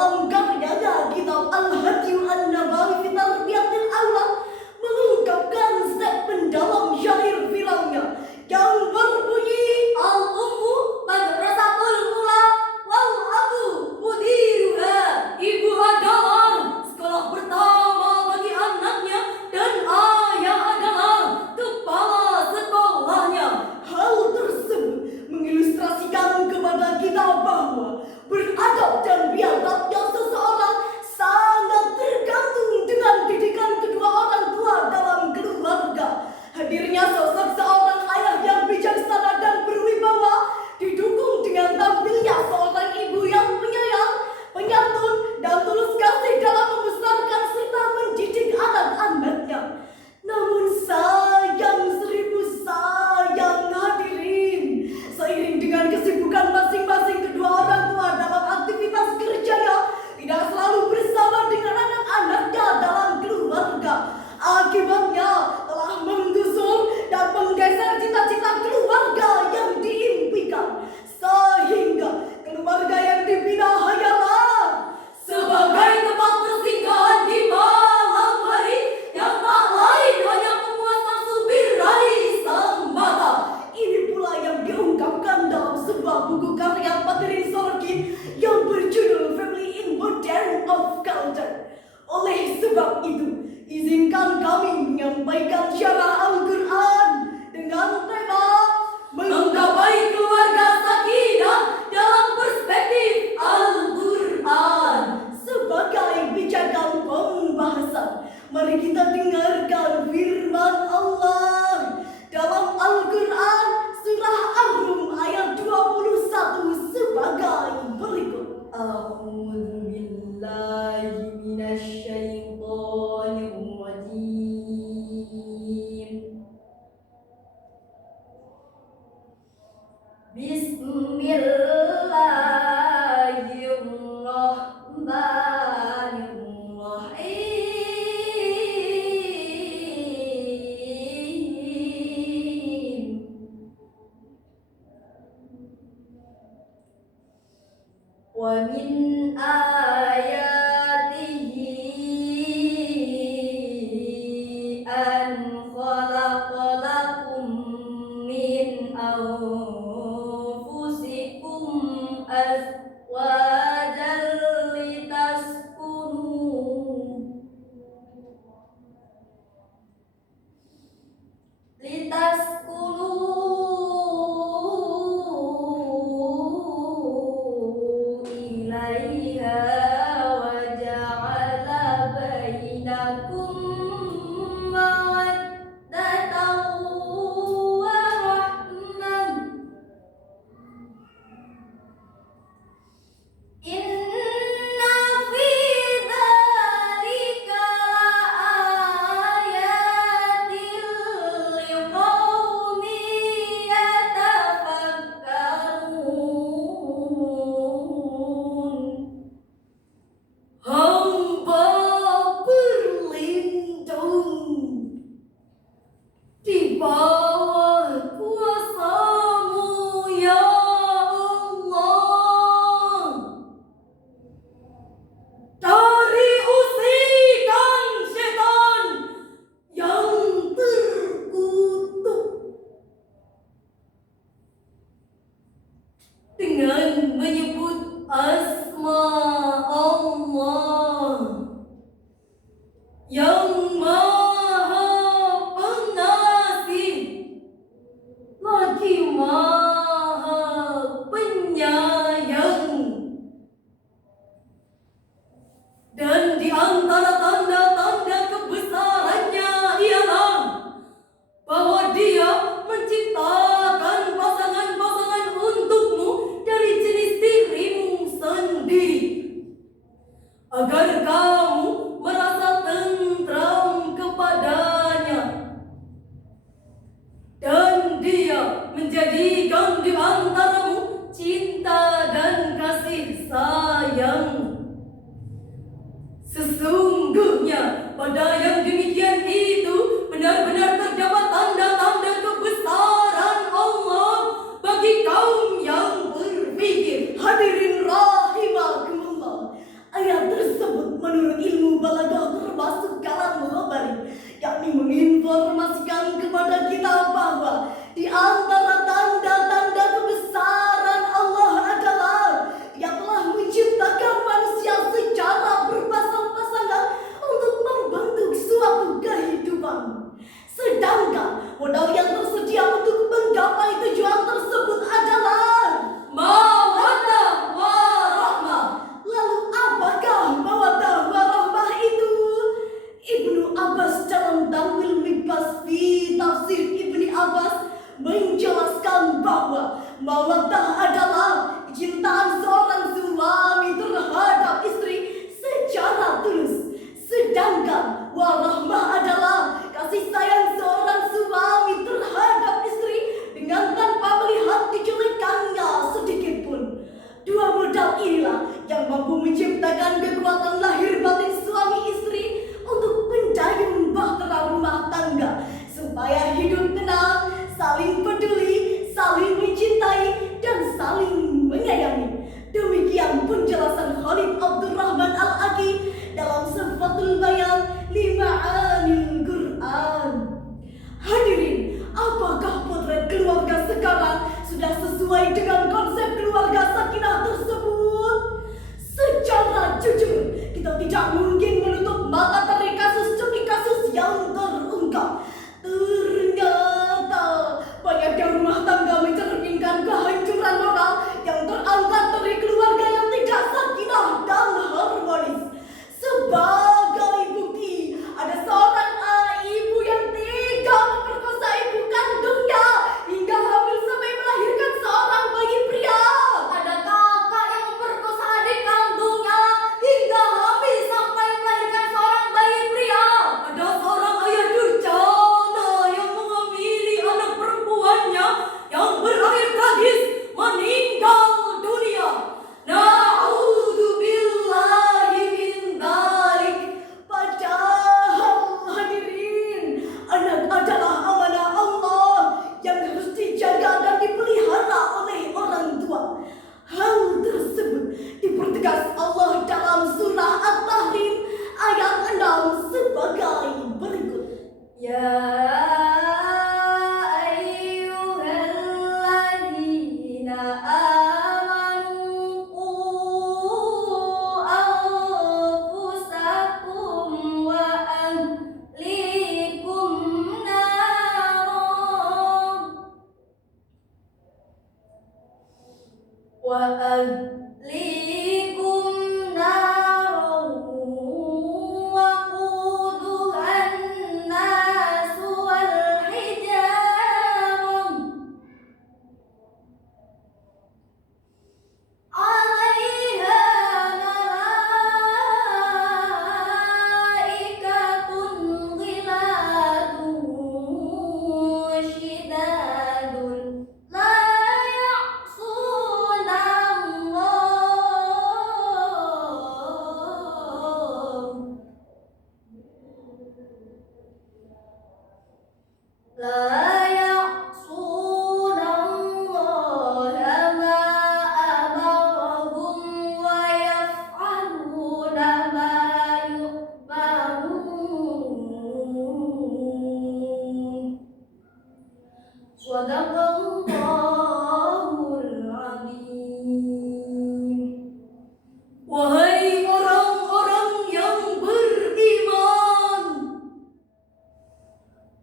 dalam karyanya kitab Al-Hadyu An-Nabawi fi Tarbiyatil Aulad mengungkapkan statement dalam syair firmannya yang berbunyi al-ummu madrasatul ula wal abu mudiruha. Ibu adalah sekolah pertama bagi anaknya dan ayah adalah kepala sekolahnya. Hal tersebut mengilustrasikan kepada kita bahwa beradab dan biadabnya seseorang sangat tergantung dengan didikan kedua orang tua dalam keluarga. Hadirnya sosok seorang ayah yang bijaksana dan berwibawa didukung dengan tampilnya seorang ibu yang penyayang, penyantun, dan tulus kasih dalam membesarkan serta mendidik anak-anaknya. Namun sayang, seribu sayang hadirin, seiring dengan kesibukan masing-masing kedua orang tua dalam aktivitas kerjanya, tidak selalu bersama dengan anak-anaknya dalam keluarga. Akibatnya telah menggusur dan menggeser cita-cita keluarga yang diimpikan, sehingga keluarga yang dibina hanyalah sebagai tempat persinggahan di malam hari yang tak lain hanya memuas nafsu birahi semata. Ini pula yang diungkapkan dalam sebuah buku karya Patrin Sorkin yang berjudul Family in Modern of Culture. Oleh sebab itu, izinkan kami menyampaikan syarah Al-Quran dengan tema menggapai keluarga sakinah dalam perspektif Al-Quran. Sebagai pijakan pembahasan, mari kita dengarkan firman Allah dalam Al-Quran surah Ar-Rum ayat 21 sebagai berikut. A'udzubillahi minasyaitonir rajim. Bismillahirrahmanirrahim. Wa min ayatihi an khalaqalakum min anfusikum azwajan litaskunu ilaiha wa ja'ala bainakum mawaddatan wa rahmah. Inna fi dzalika laayatin liqaumin yatafakkarun. Hamba berlindung di bawah kuasa-Mu ya Allah dari usikan setan yang terkutuk. Dengan menyebut asma Allah yang Maha Pengasih lagi Maha Penyayang. Dan di antara tanda-tanda kebesarannya ialah bahwa Dia menciptakan pasangan-pasangan untukmu dari jenis dirimu sendiri, agar kamu merasa tentram kepadanya. Dan Dia menjadikan di antaramu cinta dan kasih sayang. Sesungguhnya pada yang demikian itu benar-benar terdapat tanda-tanda kebesaran Allah bagi kaum yang berpikir. Hadirin rahimakumullah, mampu menciptakan kekuatan lahir batin suami istri untuk pendayung bahtera rumah tangga supaya hidup tenang, saling peduli, saling mencintai, dan saling menyayangi. Demikian penjelasan Khalid Abdurrahman Al-Aqid dalam Sifatul Bayan Lima'anil Quran. Hadirin, apakah potret keluarga sekarang sudah sesuai dengan konsep keluarga sakinah tersebut? Secara jujur, kita tidak mungkin menutup mata dari kasus demi kasus yang terungkap. Ternyata banyaknya rumah tangga mencerminkan kehancuran moral yang terangkat dari keluarga yang tidak sakinah dan harmonis. Sebagai bukti, ada seorang ibu yang tega memperkosa ibu kandungnya hingga hamil sampai melahirkan seorang bayi pria. Ada kakak yang memperkosa adik kandungnya hingga hamil sampai melahirkan seorang bayi pria. Ada seorang ayah durjana yang menghamili anak perempuannya yang berakhir tragis meninggal dunia. Na'udzubillahi min dzalik. Padahal hadirin, anak adalah amanah Allah yang harus dijaga dan dipelihara oleh orang tua. Hal tersebut dipertegas Allah dalam surah At-Tahrim ayat 6 sebagai berikut. Ya ayyuhalladzina amanu qu anfusakum wa ahlikum naran waquduhan nas wal hijarah 'alaiha malaikatun ghiladun syidadun la ya'suna Allah ma amarahum wa yaf'aluna ma yu'marun. Shadaqallahul azim. Wahai orang-orang yang beriman,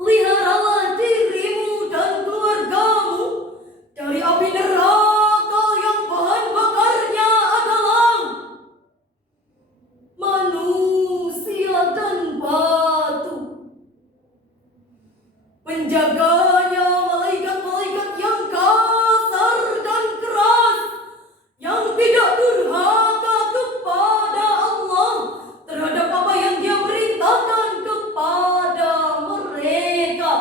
peliharalah dirimu dan keluargamu dari api neraka yang bahan bakarnya adalah manusia dan batu. Penjaganya malaikat-malaikat yang kasar dan keras, yang tidak durhaka kepada Allah terhadap apa yang Dia perintahkan kepada mereka.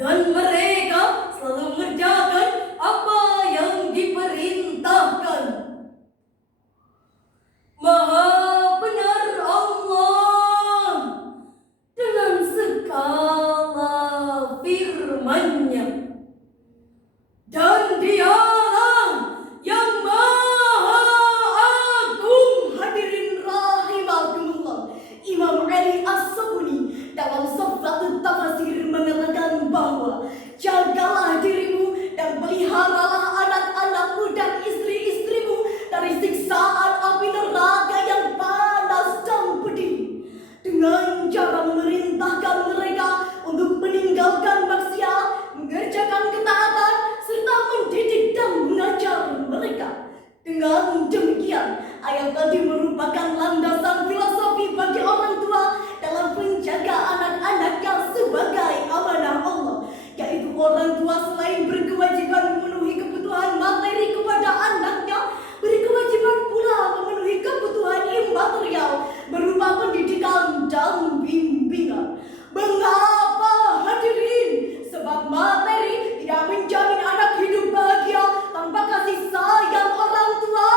Dan mereka selalu mengerjakan apa yang diperintahkan. Maha benar Allah dengan segala firman-Nya. Dan Dialah yang Maha Agung. Hadirin rahimakumullah, Imam Ali As-Sabuni dalam Safratul Tafasir mengatakan bahwa jagalah dirimu dan peliharalah anak-anakmu dan istri-istrimu dari siksaan api neraka yang panas dan pedih, dengan cara memerintahkan mereka untuk meninggalkan maksiat, mengerjakan ketaatan, serta mendidik dan mengajar mereka. Dengan demikian, ayat tadi merupakan landasan filosofi bagi orang tua dalam menjaga anak-anaknya sebagai amanah Allah, yaitu orang tua selain berkewajiban memenuhi kebutuhan materi kepada anaknya, berkewajiban pula memenuhi kebutuhan imaterial berupa pendidikan dan bimbingan. Mengapa hadirin? Sebab materi tidak menjamin anak hidup bahagia tanpa kasih sayang orang tua.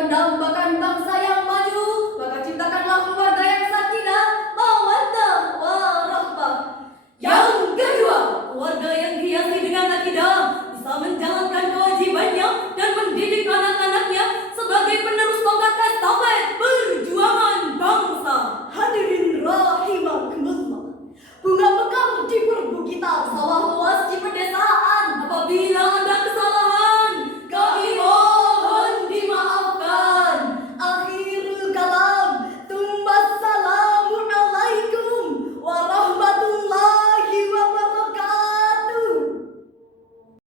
menambahkan bangsa yang